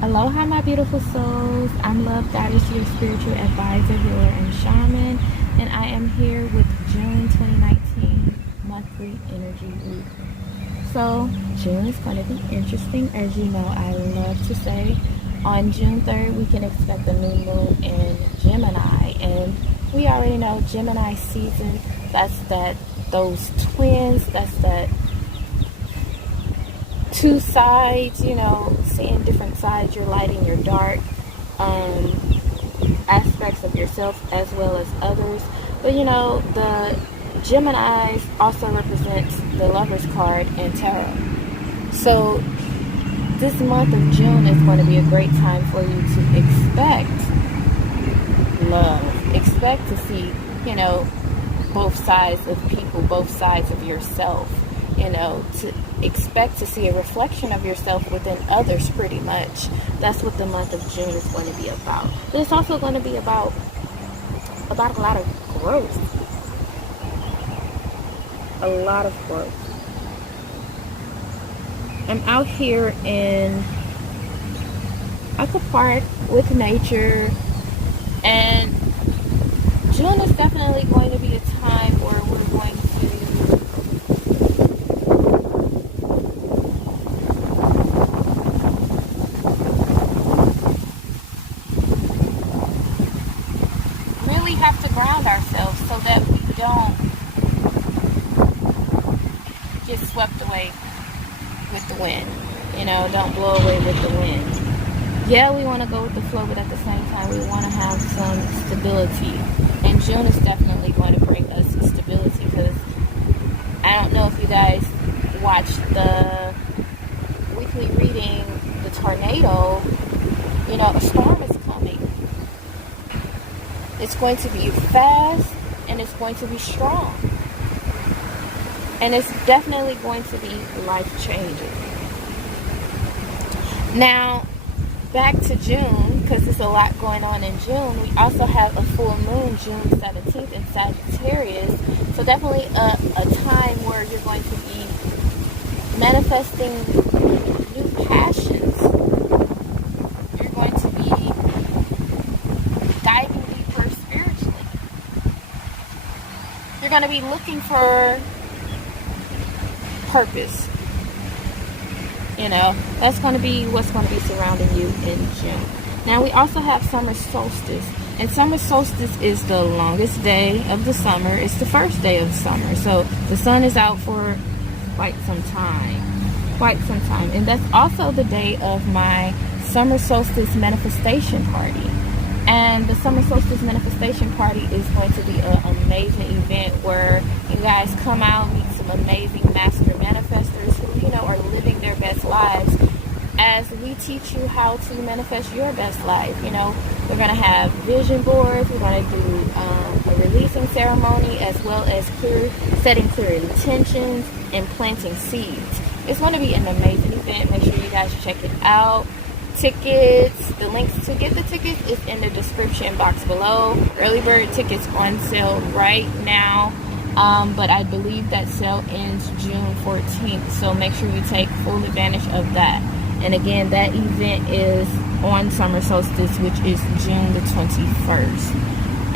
Aloha, my beautiful souls. I'm Love Goddess, your spiritual advisor, healer, and shaman, and I am here with June 2019 monthly energy reading. So, June is going to be interesting. As you know, I love to say on June 3rd, we can expect a new moon in Gemini, and we already know Gemini season, those twins, that's that two sides, seeing different sides, your light and your dark, aspects of yourself as well as others. But the Geminis also represents the Lover's card in tarot. So this month of June is going to be a great time for you to expect love. Expect to see, both sides of people, both sides of yourself. To expect to see a reflection of yourself within others, pretty much. That's what the month of June is going to be about. But it's also going to be about a lot of growth. A lot of growth. I'm out here in Aqua Park with nature, and June is definitely going to be a time where we're going to really have to ground ourselves so that we don't get swept away with the wind. Don't blow away with the wind. Yeah, we want to go with the flow, but at the same time, we want to have some stability. And June is definitely going to bring us stability, because I don't know if you guys watched the weekly reading, the tornado. A storm is coming. It's going to be fast, and it's going to be strong. And it's definitely going to be life-changing. Now, back to June, because there's a lot going on in June. We also have a full moon June 17th in Sagittarius. So definitely a time where you're going to be manifesting new passions. You're going to be diving deeper spiritually. You're going to be looking for purpose. That's going to be what's going to be surrounding you in June. Now, we also have Summer Solstice. And Summer Solstice is the longest day of the summer. It's the first day of summer. So the sun is out for quite some time. And that's also the day of my Summer Solstice Manifestation Party. And the Summer Solstice Manifestation Party is going to be an amazing event where you guys come out, meet some amazing master manifestors who, are living their best lives as we teach you how to manifest your best life. We're going to have vision boards. We're going to do a releasing ceremony, as well as setting clear intentions and planting seeds. It's going to be an amazing event. Make sure you guys check it out. Tickets, the links to get the tickets is in the description box below. Early bird tickets on sale right now, but I believe that sale ends June 14th, so make sure you take full advantage of that. And again, that event is on Summer Solstice, which is June the 21st.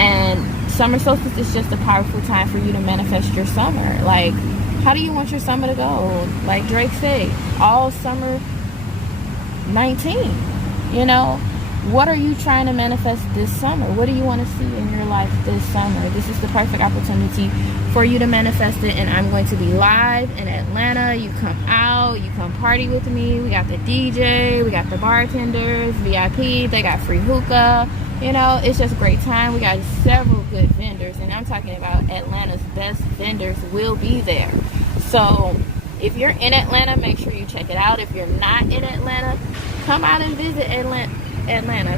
And Summer Solstice is just a powerful time for you to manifest your summer. Like, how do you want your summer to go? Like Drake said, all summer 19. What are you trying to manifest this summer? What do you want to see in your life this summer? This is the perfect opportunity for you to manifest it. And I'm going to be live in Atlanta. You come out, you come party with me. We got the DJ, we got the bartenders, VIP, they got free hookah. It's just a great time. We got several good vendors, and I'm talking about Atlanta's best vendors will be there. So if you're in Atlanta, make sure you check it out. If you're not in Atlanta, come out and visit Atlanta.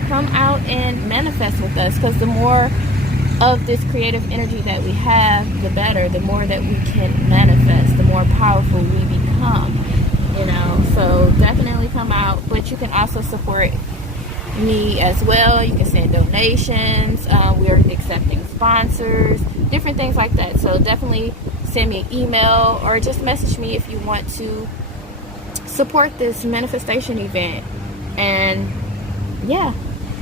Come out and manifest with us, because the more of this creative energy that we have, the better. The more that we can manifest, the more powerful we become. So definitely come out. But you can also support me as well. You can send donations. We're accepting sponsors, different things like that. So definitely send me an email or just message me if you want to support this manifestation event. And yeah,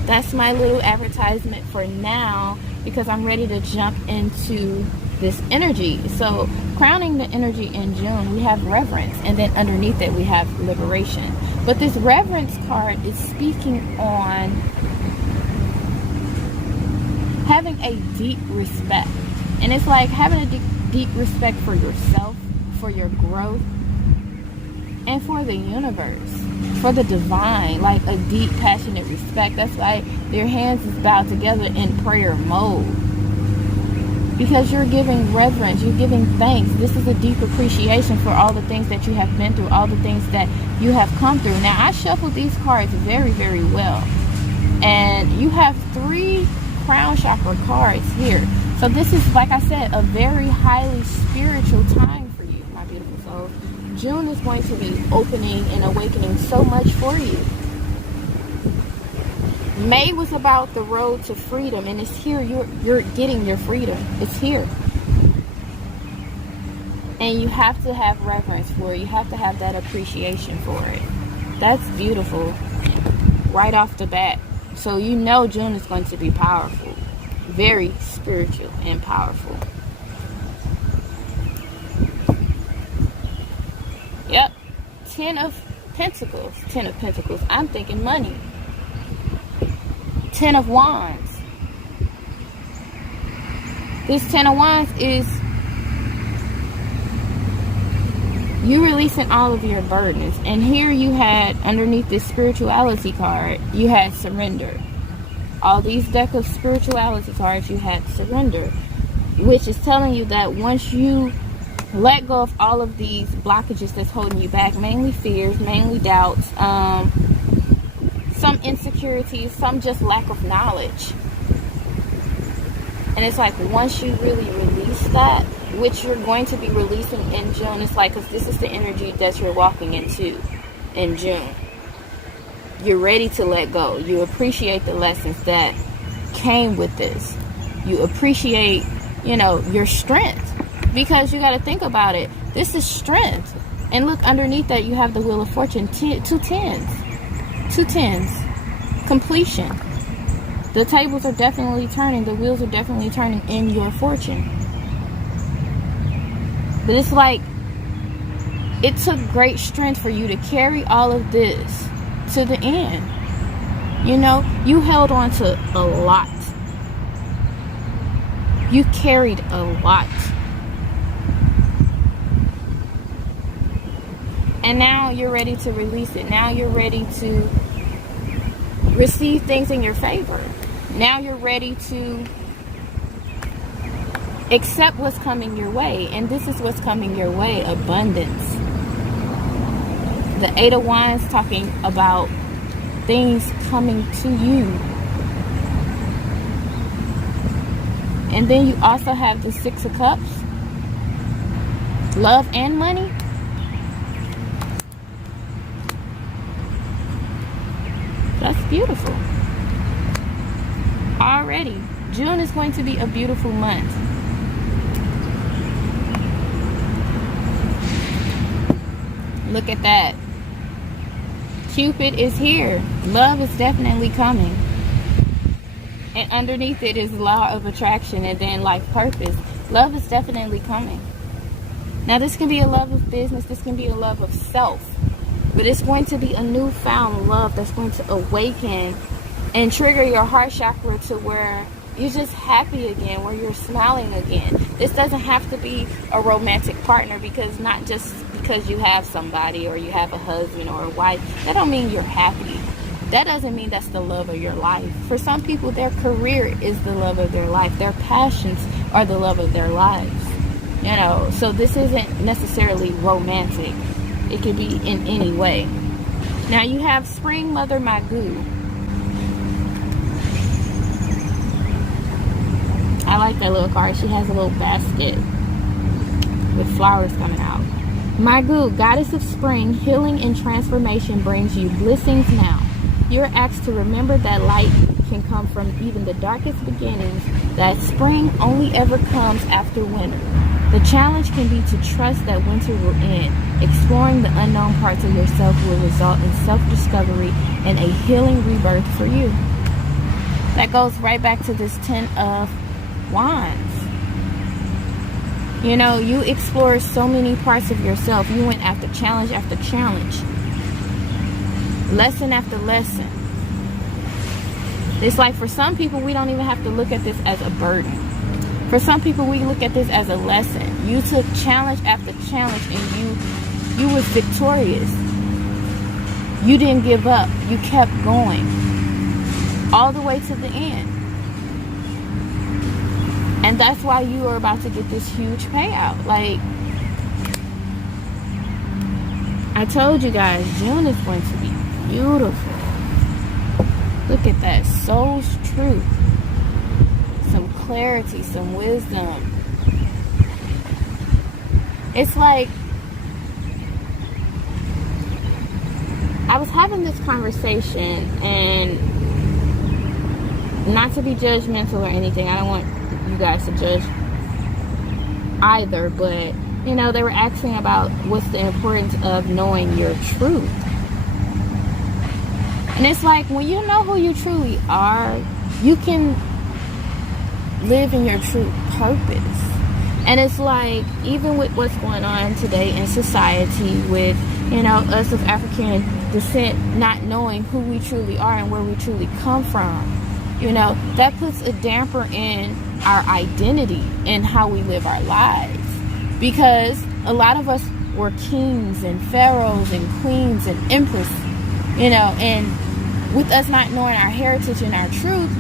that's my little advertisement for now, because I'm ready to jump into this energy. So crowning the energy in June, we have reverence, and then underneath it we have liberation. But this reverence card is speaking on having a deep respect. And it's like having a deep respect for yourself, for your growth, and for the universe, for the divine. Like a deep, passionate respect. That's why their hands is bowed together in prayer mode, because you're giving reverence, you're giving thanks. This is a deep appreciation for all the things that you have been through, all the things that you have come through. Now, I shuffled these cards very, very well, and you have 3 crown chakra cards here. So this is, like I said, a very highly spiritual time for you, my beautiful souls. June is going to be opening and awakening so much for you. May was about the road to freedom, and it's here. You're getting your freedom. It's here. And you have to have reverence for it. You have to have that appreciation for it. That's beautiful right off the bat. So you know June is going to be powerful. Very spiritual and powerful. Yep. 10 of Pentacles. 10 of Pentacles. I'm thinking money. 10 of Wands. This 10 of Wands is you releasing all of your burdens. And here you had, underneath this spirituality card, you had surrender. All these deck of spirituality cards, you had surrender, which is telling you that once you let go of all of these blockages that's holding you back, mainly fears, mainly doubts, some insecurities, some just lack of knowledge. And it's like once you really release that, which you're going to be releasing in June, it's like, because this is the energy that you're walking into in June. You're ready to let go. You appreciate the lessons that came with this. You appreciate, your strength, because you got to think about it. This is strength. And look, underneath that you have the Wheel of Fortune, 2 tens. 2 tens. Completion. The tables are definitely turning. The wheels are definitely turning in your fortune. But it's like, it took great strength for you to carry all of this to the end. You held on to a lot. You carried a lot. And now you're ready to release it. Now you're ready to receive things in your favor. Now you're ready to accept what's coming your way. And this is what's coming your way: abundance. The 8 of Wands talking about things coming to you. And then you also have the 6 of Cups. Love and money. That's beautiful. Already, June is going to be a beautiful month. Look at that. Cupid is here. Love is definitely coming. And underneath it is law of attraction, and then life purpose. Love is definitely coming. Now this can be a love of business. This can be a love of self. But it's going to be a newfound love that's going to awaken and trigger your heart chakra to where you're just happy again, where you're smiling again. This doesn't have to be a romantic partner, because not just because you have somebody or you have a husband or a wife, that don't mean you're happy. That doesn't mean that's the love of your life. For some people, their career is the love of their life. Their passions are the love of their lives. So this isn't necessarily romantic. It could be in any way. Now you have Spring Mother Magoo. I like that little card. She has a little basket with flowers coming out. Magoo, goddess of spring, healing and transformation, brings you blessings now. You're asked to remember that light can come from even the darkest beginnings, that spring only ever comes after winter. The challenge can be to trust that winter will end. Exploring the unknown parts of yourself will result in self-discovery and a healing rebirth for you. That goes right back to this 10 of Wands. You know, you explored so many parts of yourself. You went after challenge after challenge. Lesson after lesson. It's like for some people, we don't even have to look at this as a burden. For some people, we look at this as a lesson. You took challenge after challenge and you was victorious. You didn't give up. You kept going. All the way to the end. And that's why you are about to get this huge payout. Like, I told you guys, June is going to be beautiful. Look at that. Soul's truth. Some clarity, some wisdom. It's like, I was having this conversation, and not to be judgmental or anything, I don't want you guys to judge either, but you know, they were asking about what's the importance of knowing your truth. And it's like, when you know who you truly are, you can live in your true purpose. And it's like, even with what's going on today in society with, you know, us of African descent not knowing who we truly are and where we truly come from, you know, that puts a damper in our identity and how we live our lives. Because a lot of us were kings and pharaohs and queens and empress, you know, and with us not knowing our heritage and our truth,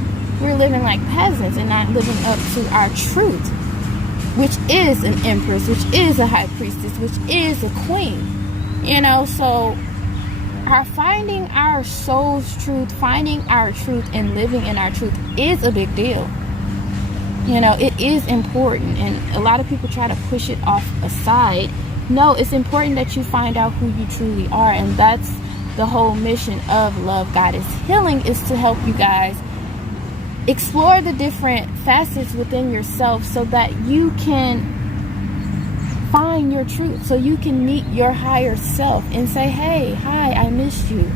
we're living like peasants and not living up to our truth, which is an empress, which is a high priestess, which is a queen, you know. So our finding our soul's truth, finding our truth and living in our truth is a big deal. You know, it is important, and a lot of people try to push it off aside. No, it's important that you find out who you truly are, and that's the whole mission of Love Goddess Healing, is to help you guys explore the different facets within yourself so that you can find your truth, so you can meet your higher self and say, hey, hi, I missed you.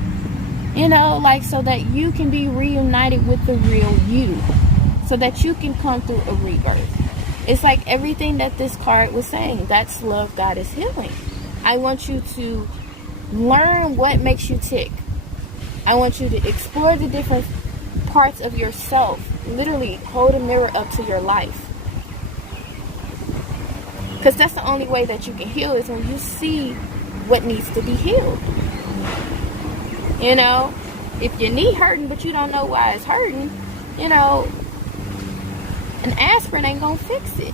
You know, like, so that you can be reunited with the real you, so that you can come through a rebirth. It's like everything that this card was saying. That's Love Goddess Healing. I want you to learn what makes you tick. I want you to explore the different parts of yourself. Literally hold a mirror up to your life. Because that's the only way that you can heal, is when you see what needs to be healed. You know, if your knee hurting but you don't know why it's hurting, you know, an aspirin ain't gonna fix it.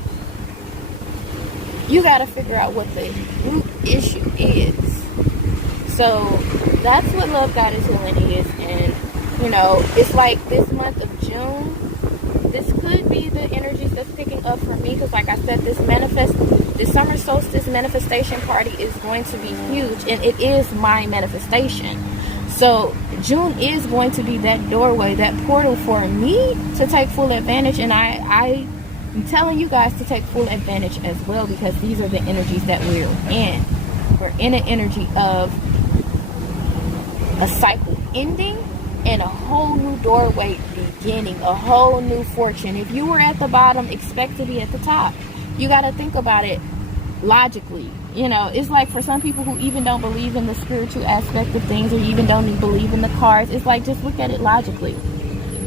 You gotta figure out what the root issue is. So that's what Love Goddess Healing is. And you know, it's like this month of June, this could be the energies that's picking up for me, because like I said, this summer solstice manifestation party is going to be huge, and it is my manifestation. So June is going to be that doorway, that portal for me to take full advantage, and I am telling you guys to take full advantage as well, because these are the energies that we're in. We're in an energy of a cycle ending and a whole new doorway beginning, a whole new fortune. If you were at the bottom, expect to be at the top. You got to think about it logically. You know, it's like for some people who even don't believe in the spiritual aspect of things, or even don't even believe in the cards, it's like, just look at it logically.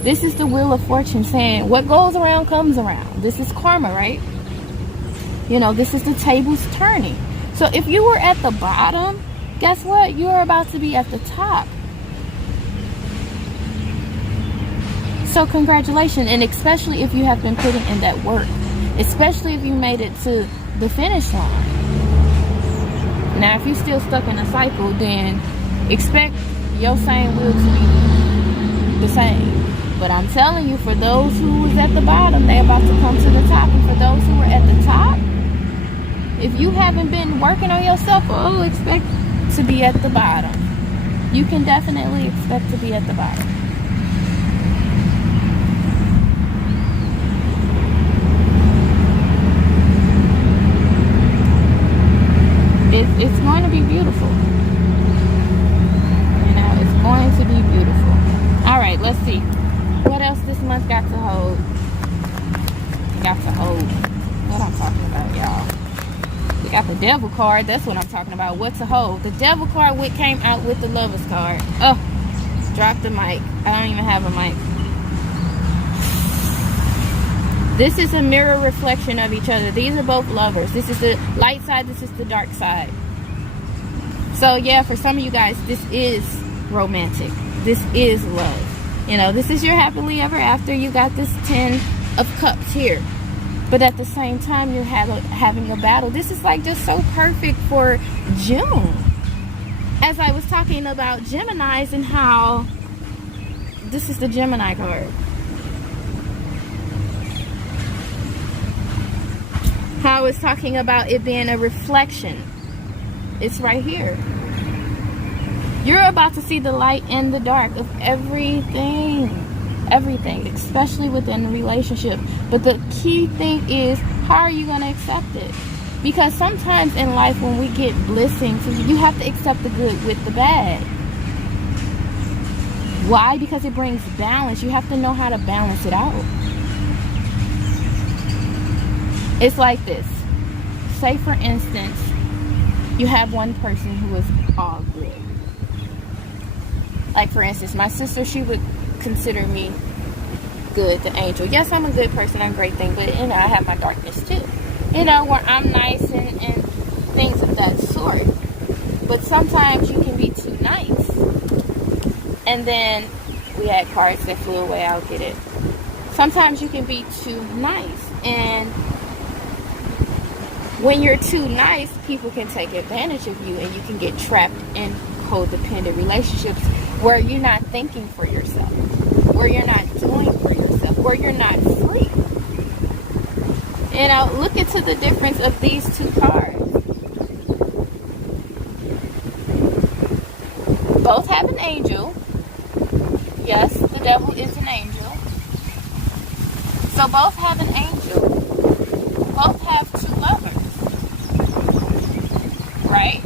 This is the Wheel of Fortune saying, what goes around comes around. This is karma, right? You know, this is the tables turning. So if you were at the bottom, guess what? You are about to be at the top. So congratulations, and especially if you have been putting in that work, especially if you made it to the finish line. Now, if you're still stuck in a cycle, then expect your same will to be the same. But I'm telling you, for those who was at the bottom, they're about to come to the top. And for those who are at the top, if you haven't been working on yourself, oh, expect to be at the bottom. You can definitely expect to be at the bottom. It's going to be beautiful. You know, it's going to be beautiful. All right, let's see. What else this month got to hold? Got to hold. What I'm talking about, y'all. We got the devil card. That's what I'm talking about. What to hold. The devil card came out with the lovers card. Oh, drop the mic. I don't even have a mic. This is a mirror reflection of each other. These are both lovers. This is the light side. This is the dark side. So yeah, for some of you guys, this is romantic. This is love. You know, this is your happily ever after. You got this 10 of cups here. But at the same time, you're having a battle. This is like just so perfect for June. As I was talking about Geminis and how this is the Gemini card. How I was talking about it being a reflection. It's right here. You're about to see the light and the dark of everything. Everything, especially within the relationship. But the key thing is, how are you going to accept it? Because sometimes in life when we get blessings, you have to accept the good with the bad. Why? Because it brings balance. You have to know how to balance it out. It's like this. Say for instance, you have one person who is all good. Like for instance, my sister, she would consider me good, the angel. Yes, I'm a good person, I'm a great thing, but you know, I have my darkness too. You know, where I'm nice and things of that sort. But sometimes you can be too nice. And then we had cards that flew away, I'll get it. Sometimes you can be too nice. And when you're too nice, people can take advantage of you and you can get trapped in codependent relationships where you're not thinking for yourself, where you're not doing for yourself, where you're not free. You know, look into the difference of these two cards. Both have an angel. Yes, the devil is an angel. So both have an angel. Both have two lovers. Right?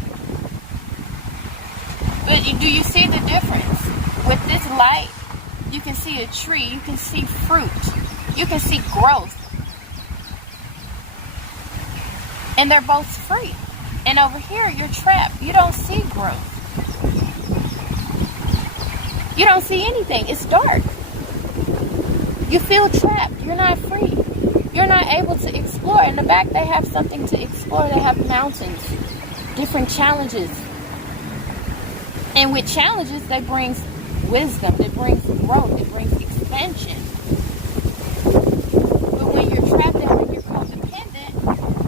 But do you see the difference? With this light, you can see a tree, you can see fruit, you can see growth. And they're both free. And over here, you're trapped. You don't see growth. You don't see anything. It's dark. You feel trapped. You're not free. You're not able to explore. In the back, they have something to explore. They have mountains, different challenges. And with challenges, that brings wisdom, it brings growth, it brings expansion. But when you're trapped and when you're codependent,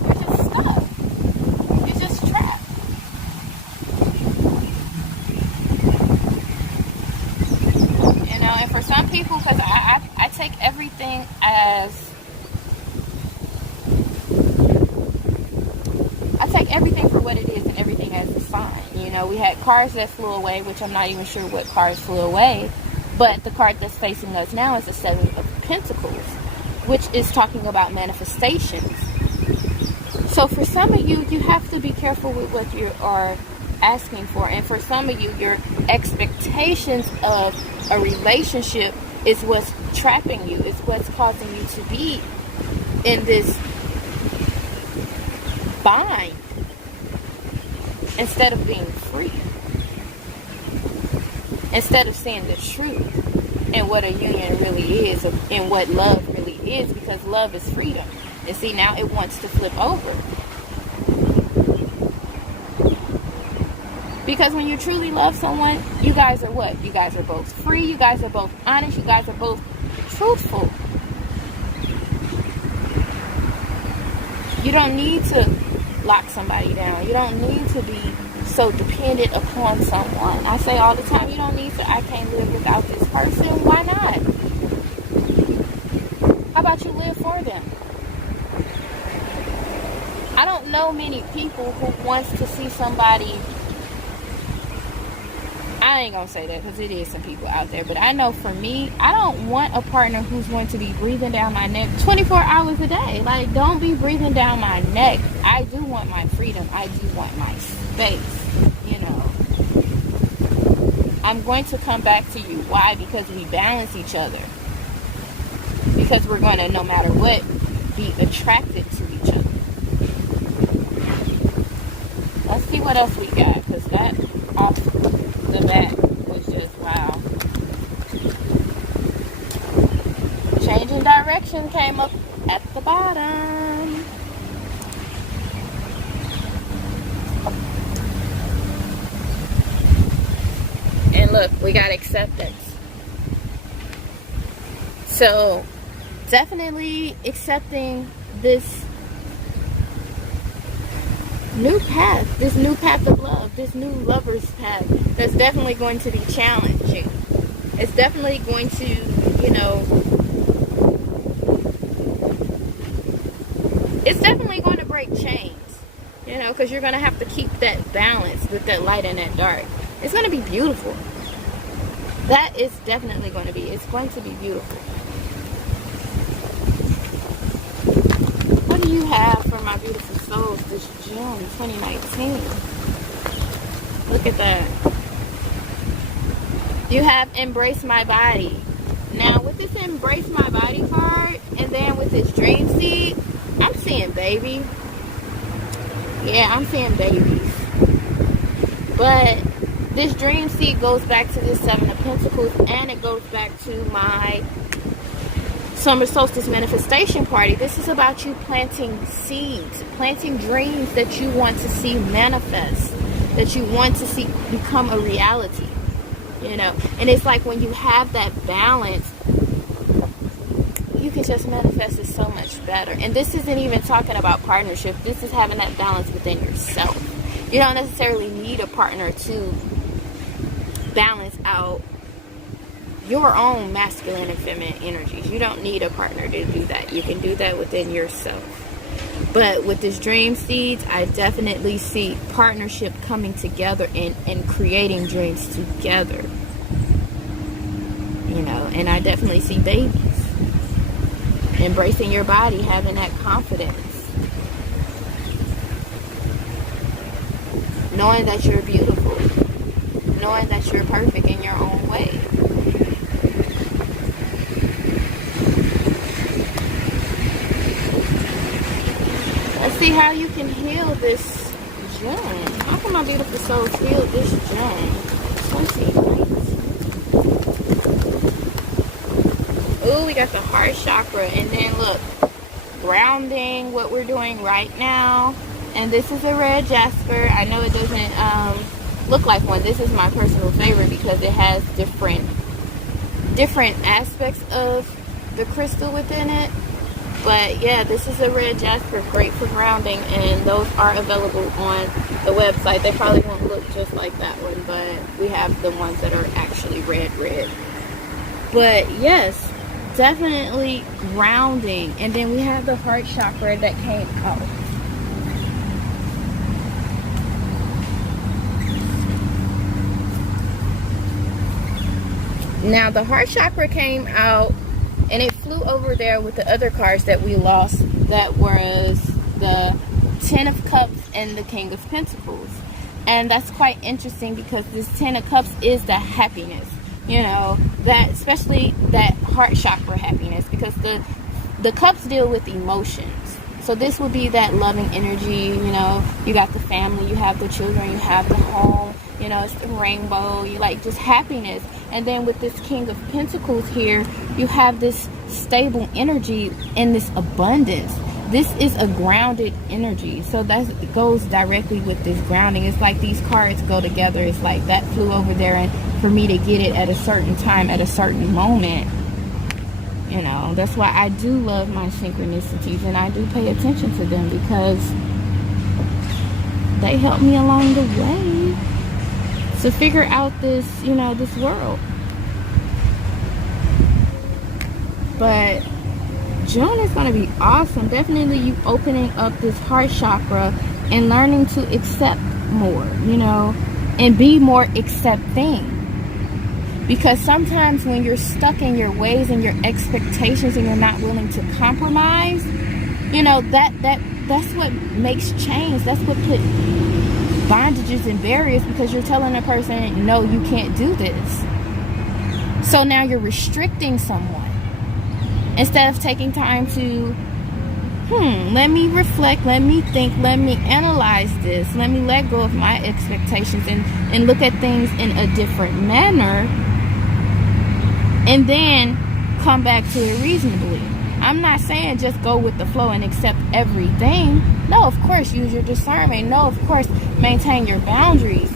you're just stuck. You're just trapped. You know, and for some people, because I take everything as... I take everything for what it is and everything as a sign. You know, we had cards that flew away, which I'm not even sure what cards flew away. But the card that's facing us now is the Seven of Pentacles, which is talking about manifestations. So for some of you, you have to be careful with what you are asking for. And for some of you, your expectations of a relationship is what's trapping you. It's what's causing you to be in this bind instead of being free, instead of seeing the truth and what a union really is and what love really is, because love is freedom. And see, now it wants to flip over, because when you truly love someone, you guys are what? You guys are both free, you guys are both honest, you guys are both truthful. You don't need to lock somebody down. You don't need to be so dependent upon someone. I say all the time, you don't need to, I can't live without this person. Why not? How about you live for them? I don't know many people who wants to see somebody. I ain't gonna say that because it is some people out there, but I know for me, I don't want a partner who's going to be breathing down my neck 24 hours a day. Like, don't be breathing down my neck. I do want my freedom. I do want my space, you know. I'm going to come back to you. Why? Because we balance each other. Because we're going to, no matter what, be attracted to each other. Let's see what else we got, because that off the bat was just wow. Changing direction came up at the bottom. And look, we got acceptance. So definitely accepting this new path, this new path of love, this new lover's path, that's definitely going to be challenging. It's definitely going to, you know, it's definitely going to break chains, you know, because you're going to have to keep that balance with that light and that dark. It's going to be beautiful. That is definitely going to be, it's going to be beautiful. What do you have for my beautiful souls this June 2019? Look at that. You have Embrace My Body. Now with this Embrace My Body card, and then with this Dream Seed, I'm seeing baby. Yeah, I'm seeing babies. But this Dream Seed goes back to this Seven of Pentacles, and it goes back to my Summer Solstice Manifestation Party. This is about you planting seeds, planting dreams that you want to see manifest, that you want to see become a reality, you know. And it's like when you have that balance, you can just manifest it so much better. And this isn't even talking about partnership. This is having that balance within yourself. You don't necessarily need a partner to balance out your own masculine and feminine energies. You don't need a partner to do that. You can do that within yourself. But with this Dream Seeds, I definitely see partnership coming together and creating dreams together. You know, and I definitely see babies. Embracing your body, having that confidence. Knowing that you're beautiful. Knowing that you're perfect in your own way. Let's see how you can heal this June. How can my beautiful souls heal this June 2019? Ooh, we got the heart chakra. And then look, grounding, what we're doing right now. And this is a red jasper. I know it doesn't look like one. This is my personal favorite because it has different aspects of the crystal within it. But yeah, this is a red jasper, great for grounding, and those are available on the website. They probably won't look just like that one, but we have the ones that are actually red. But yes, definitely grounding. And then we have the heart chakra that came out. Now the heart chakra came out, and it flew over there with the other cards that we lost. That was the Ten of Cups and the King of Pentacles. And that's quite interesting because this Ten of Cups is the happiness. You know, that especially that heart chakra happiness, because the cups deal with emotions. So this will be that loving energy. You know, you got the family, you have the children, you have the home. You know, it's the rainbow. You like just happiness. And then with this King of Pentacles here, you have this stable energy and this abundance. This is a grounded energy. So that goes directly with this grounding. It's like these cards go together. It's like that flew over there, and for me to get it at a certain time, at a certain moment. You know, that's why I do love my synchronicities, and I do pay attention to them because they help me along the way to figure out this, you know, this world. But June is going to be awesome. Definitely you opening up this heart chakra and learning to accept more, you know, and be more accepting. Because sometimes when you're stuck in your ways and your expectations and you're not willing to compromise, you know, that's what makes change. That's what put bondages and barriers, because you're telling a person, no, you can't do this. So now you're restricting someone instead of taking time to let me reflect, let me think, let me analyze this, let me let go of my expectations and look at things in a different manner, and then come back to it reasonably. I'm not saying just go with the flow and accept everything. No, of course, use your discernment. No, of course, maintain your boundaries.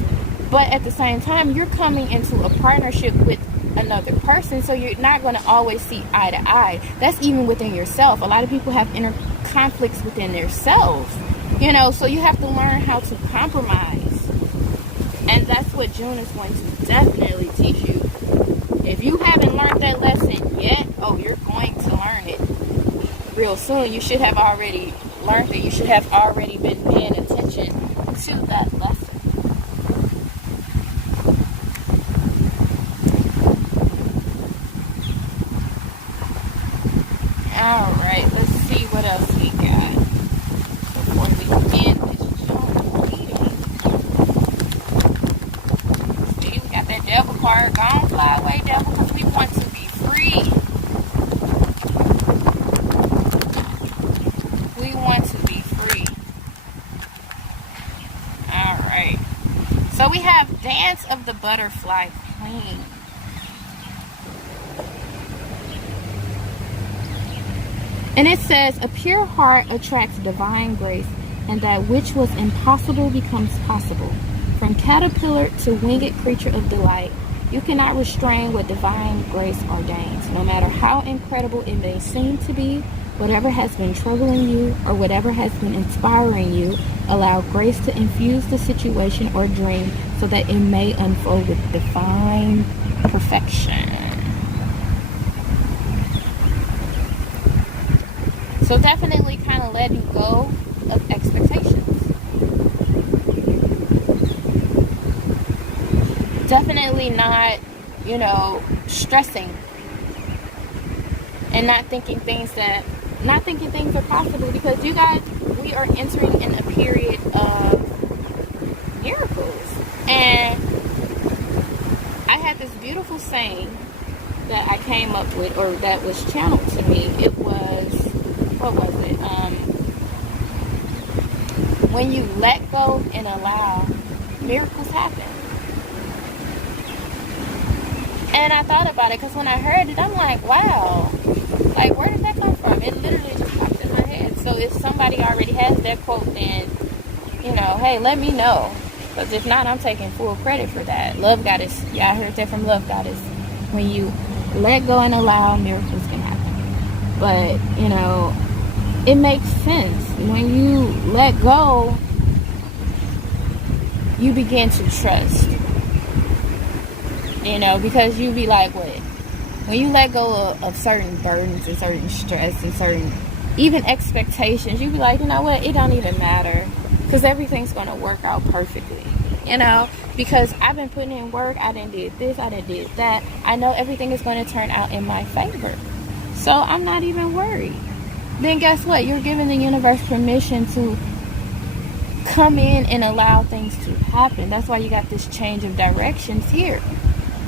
But at the same time, you're coming into a partnership with another person, so you're not going to always see eye to eye. That's even within yourself. A lot of people have inner conflicts within themselves, you know, so you have to learn how to compromise. And that's what June is going to definitely teach you. If you haven't learned that lesson yet, oh, you're going to learn it real soon. You should have already learned it. You should have already been paying attention to that lesson. Alright, let's see what else we got before we end this June reading. See, we got that devil card. Go on, fly away, devil, because we want to be free. We want to be free. Alright. So we have Dance of the Butterfly Queen. And it says, a pure heart attracts divine grace, and that which was impossible becomes possible. From caterpillar to winged creature of delight, you cannot restrain what divine grace ordains. No matter how incredible it may seem to be, whatever has been troubling you or whatever has been inspiring you, allow grace to infuse the situation or dream so that it may unfold with divine perfection. So definitely kind of letting go of expectations. Definitely not, you know, stressing and not thinking things are possible, because you guys, we are entering in a period of miracles. And I had this beautiful saying that I came up with, or that was channeled to me. It was, what was it? When you let go and allow, miracles happen. And I thought about it, because when I heard it, I'm like, wow, like, where did that come from? It literally just popped in my head. So if somebody already has that quote, then, you know, hey, let me know. Because if not, I'm taking full credit for that. Love Goddess, yeah, I heard that from Love Goddess. When you let go and allow, miracles can happen. But, you know, it makes sense. When you let go, you begin to trust. You know, because you be like, what? When you let go of certain burdens and certain stress and certain, even expectations, you be like, you know what? It don't even matter. Because everything's going to work out perfectly. You know, because I've been putting in work. I done did this. I done did that. I know everything is going to turn out in my favor. So I'm not even worried. Then guess what? You're giving the universe permission to come in and allow things to happen. That's why you got this change of directions here.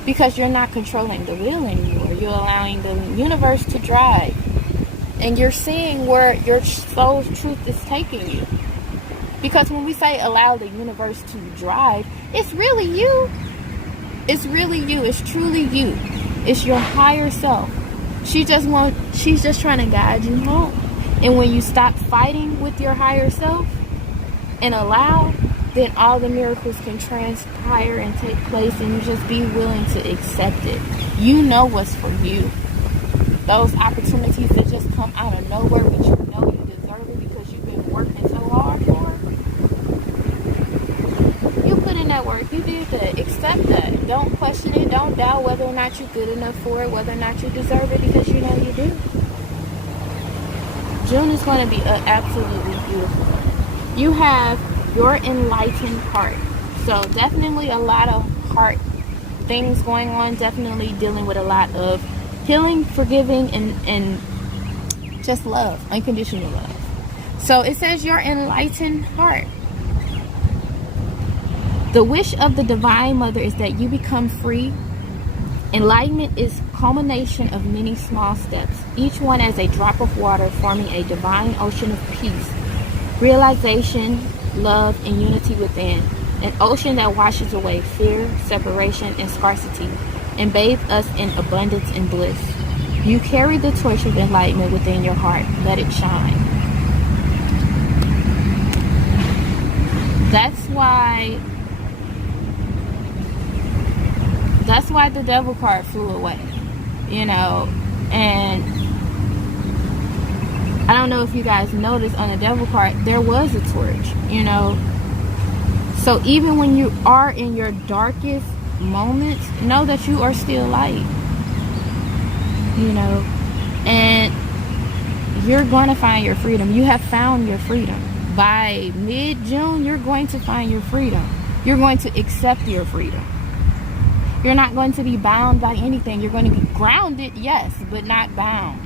Because you're not controlling the wheel anymore. You're allowing the universe to drive. And you're seeing where your soul's truth is taking you. Because when we say allow the universe to drive, it's really you. It's really you. It's truly you. It's your higher self. She's just trying to guide you home. And when you stop fighting with your higher self and allow, then all the miracles can transpire and take place, and you just be willing to accept it. You know what's for you. Those opportunities that just come out of nowhere, but you know you deserve it because you've been working so hard for it. You put in that work. You did that. Accept that. Don't question it. Don't doubt whether or not you're good enough for it, whether or not you deserve it, because you know you do. June is going to be absolutely beautiful. You have your enlightened heart. So definitely a lot of heart things going on. Definitely dealing with a lot of healing, forgiving, and just love, unconditional love. So it says your enlightened heart. The wish of the Divine Mother is that you become free. Enlightenment is culmination of many small steps, each one as a drop of water forming a divine ocean of peace, realization, love, and unity within. An ocean that washes away fear, separation, and scarcity, and bathes us in abundance and bliss. You carry the torch of enlightenment within your heart. Let it shine. That's why the devil card flew away, you know. And I don't know if you guys noticed, on the devil card there was a torch, you know. So even when you are in your darkest moments, know that you are still light, you know. And you're going to find your freedom. You have found your freedom. By mid-June, you're going to find your freedom. You're going to accept your freedom. You're not going to be bound by anything. You're going to be grounded, yes, but not bound.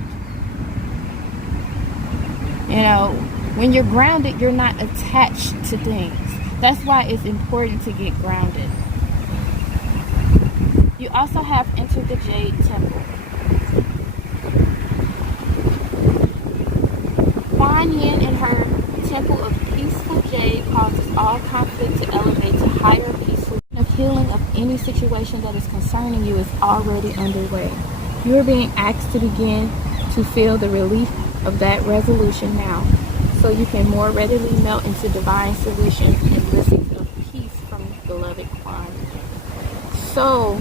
You know, when you're grounded, you're not attached to things. That's why it's important to get grounded. You also have entered the Jade Temple. Kuan Yin and her temple of peaceful jade causes all conflict to elevate to higher peaceful. The healing of any situation that is concerning you is already underway. You are being asked to begin to feel the relief of that resolution now, so you can more readily melt into divine solutions and blessings of peace from beloved Kuan. So,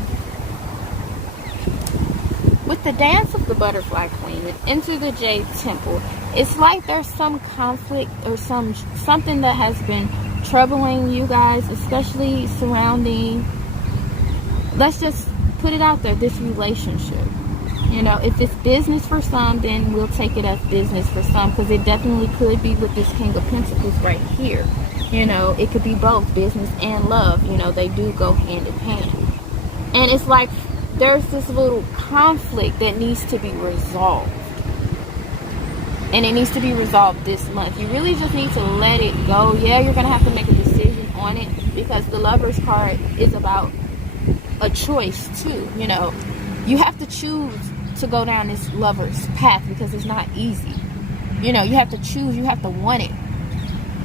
with the dance of the Butterfly Queen and enter the Jade Temple, it's like there's some conflict or something that has been troubling you guys, especially surrounding, let's just put it out there, this relationship. You know, if it's business for some, then we'll take it as business for some, because it definitely could be with this King of Pentacles right here. You know, it could be both business and love. You know, they do go hand in hand. And it's like there's this little conflict that needs to be resolved. And it needs to be resolved this month. You really just need to let it go. Yeah, you're going to have to make a decision on it, because the Lover's card is about a choice too. You know, you have to choose to go down this lover's path, because it's not easy. You know, you have to choose, you have to want it.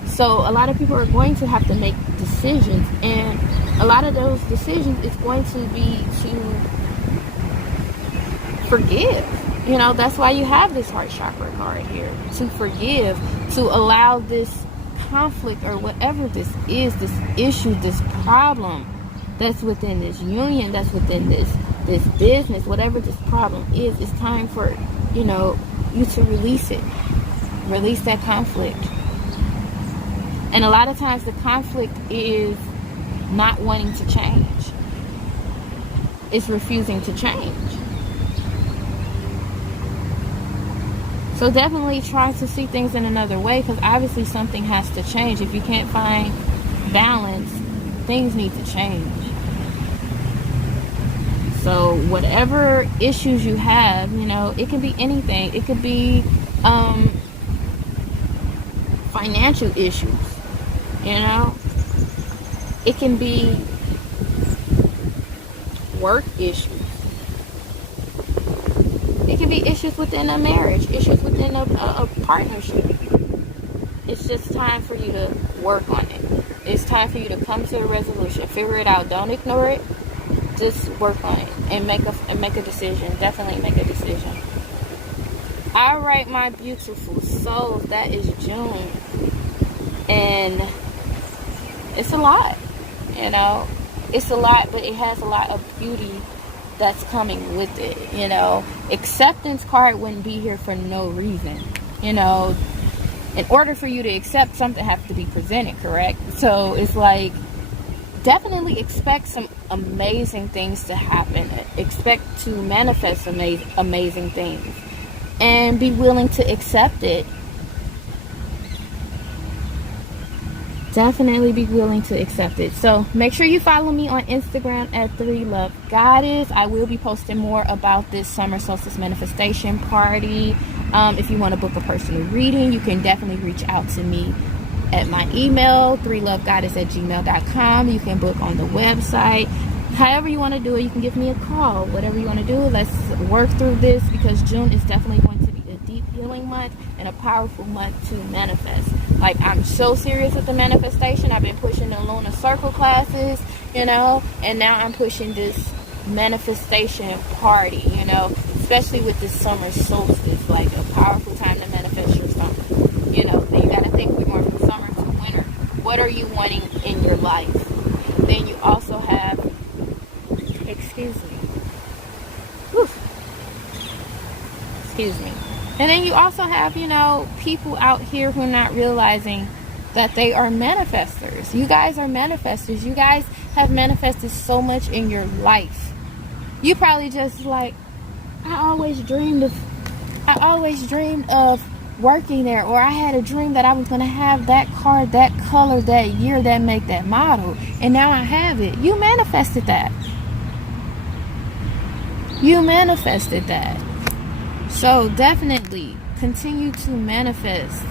So a lot of people are going to have to make decisions, and a lot of those decisions is going to be to forgive. You know, that's why you have this heart chakra card here, to forgive, to allow this conflict or whatever this is, this issue, this problem that's within this union, that's within this business, whatever this problem is, it's time for, you know, you to release it. Release that conflict. And a lot of times the conflict is not wanting to change. It's refusing to change. So definitely try to see things in another way, because obviously something has to change. If you can't find balance, things need to change. So whatever issues you have, you know, it can be anything. It could be financial issues, you know. It can be work issues. It can be issues within a marriage, issues within a partnership. It's just time for you to work on it. It's time for you to come to a resolution. Figure it out. Don't ignore it. Just work on it and make a decision. Definitely make a decision. All right, my beautiful souls, that is June, and it's a lot. You know, it's a lot, but it has a lot of beauty that's coming with it. You know, acceptance card wouldn't be here for no reason. You know, in order for you to accept, something has to be presented, correct? So it's like, definitely expect some amazing things to happen. Expect to manifest amazing things, and be willing to accept it. definitely be willing to accept it. So make sure you follow me on Instagram at 3lovegoddess. I will be posting more about this summer solstice manifestation party. If you want to book a personal reading, you can definitely reach out to me at my email, 3lovegoddess@gmail.com. You can book on the website. However you want to do it, you can give me a call. Whatever you want to do, let's work through this, because June is definitely going to be a deep healing month and a powerful month to manifest. Like, I'm so serious with the manifestation. I've been pushing the lunar circle classes, and now I'm pushing this manifestation party, especially with this summer solstice, like a powerful time to manifest your summer. Then you got to think, we're going from summer to winter. What are you wanting in your life? Then you also have, and then you also have, people out here who are not realizing that they are manifestors. You guys are manifestors. You guys have manifested so much in your life. You probably just like, I always dreamed of working there, or I had a dream that I was going to have that car, that color, that year, that make, that model, and now I have it. You manifested that. So definitely continue to manifest.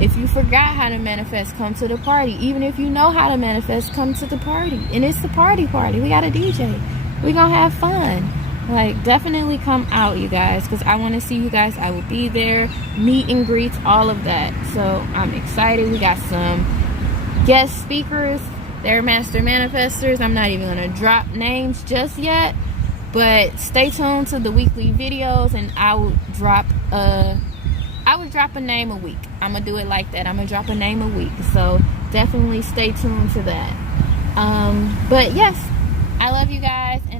If you forgot how to manifest, come to the party. Even if you know how to manifest, come to the party. And it's the party. We got a DJ. We're gonna have fun. Like, definitely come out, you guys, because I want to see you guys. I will be there, meet and greets, all of that. So I'm excited. We got some guest speakers. They're master manifestors. I'm not even gonna drop names just yet, but stay tuned to the weekly videos, and I will drop a name a week. I'm gonna do it like that. I'm gonna drop a name a week. So definitely stay tuned to that. But yes, I love you guys, and